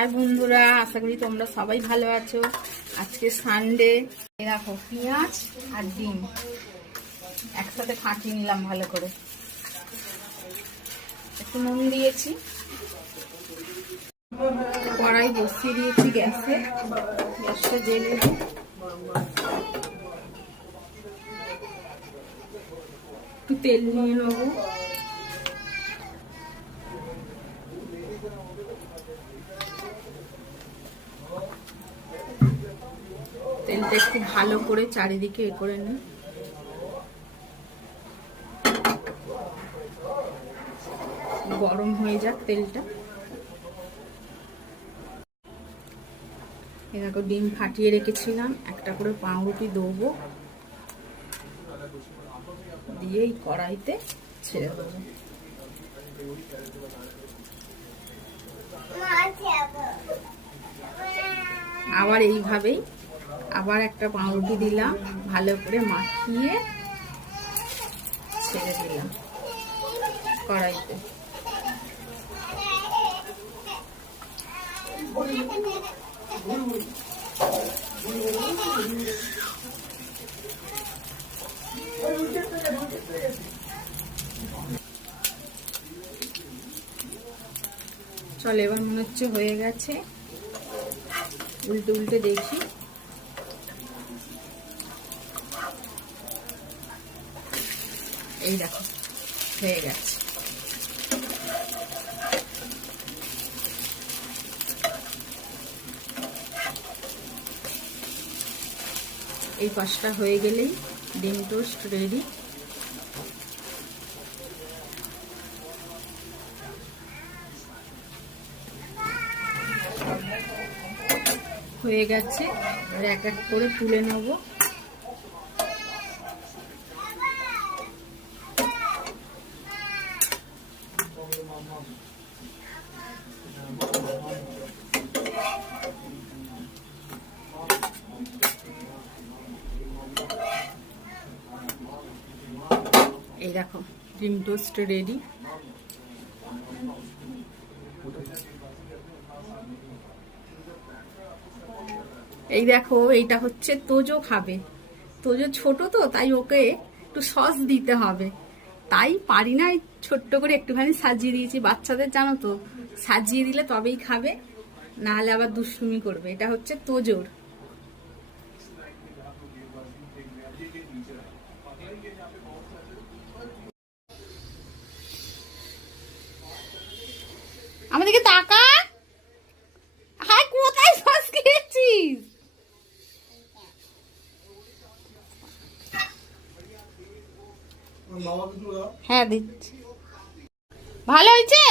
High বন্ধুরা, আশা করি তোমরা সবাই ভালো আছো। আজকে সানডে দেখো, পেঁয়াজ আর ডিম। একসাথে ফাটিয়ে নিলাম ভালো করে। একটু নুন দিয়েছি। কড়াই বসিয়ে দিয়েছি গ্যাসে। গ্যাসটা জেলে একটু তেল নিয়ে নেব। তেলটা একটু ভালো করে চারিদিকে এ করে নিই গরম হয়ে যাক তেলটা। এই দেখো, ডিম ফাটিয়ে রেখেছিলাম। একটা করে পাউরুটি দেবো। দিয়ে এই কড়াইতে ছেড়ে দেবো। আবার এইভাবেই আবার একটা পাউরুটি দিলাম, ভালো করে মাখিয়ে ছেড়ে দিলাম কড়াইতে। চল, এবার মনে হচ্ছে হয়ে গেছে। উল্টে উল্টে দেখি। এই দেখো, হয়ে গেছে। এই পাশটা হয়ে গেলেই ডিম টোস্ট রেডি। হয়ে গেছে, এক এক করে তুলে নেব। এই দেখো, ডিম টোস্ট রেডি এই দেখো, এইটা হচ্ছে তোজো খাবে। তোজো ছোট তো, তাই ওকে একটু সস দিতে হবে। তাই পারি না ছোট্ট করে একটুখানি সাজিয়ে দিয়েছি বাচ্চাদের, জানো তো? সাজিয়ে দিলে তবেই খাবে নাহলে আবার দুষ্টুমি করবে। এটা হচ্ছে তোজোর। আমাদেরকে তাকা। হাই কোথায় সস খেয়েছিস? হ্যাঁ দিচ্ছি। ভালো হয়েছে?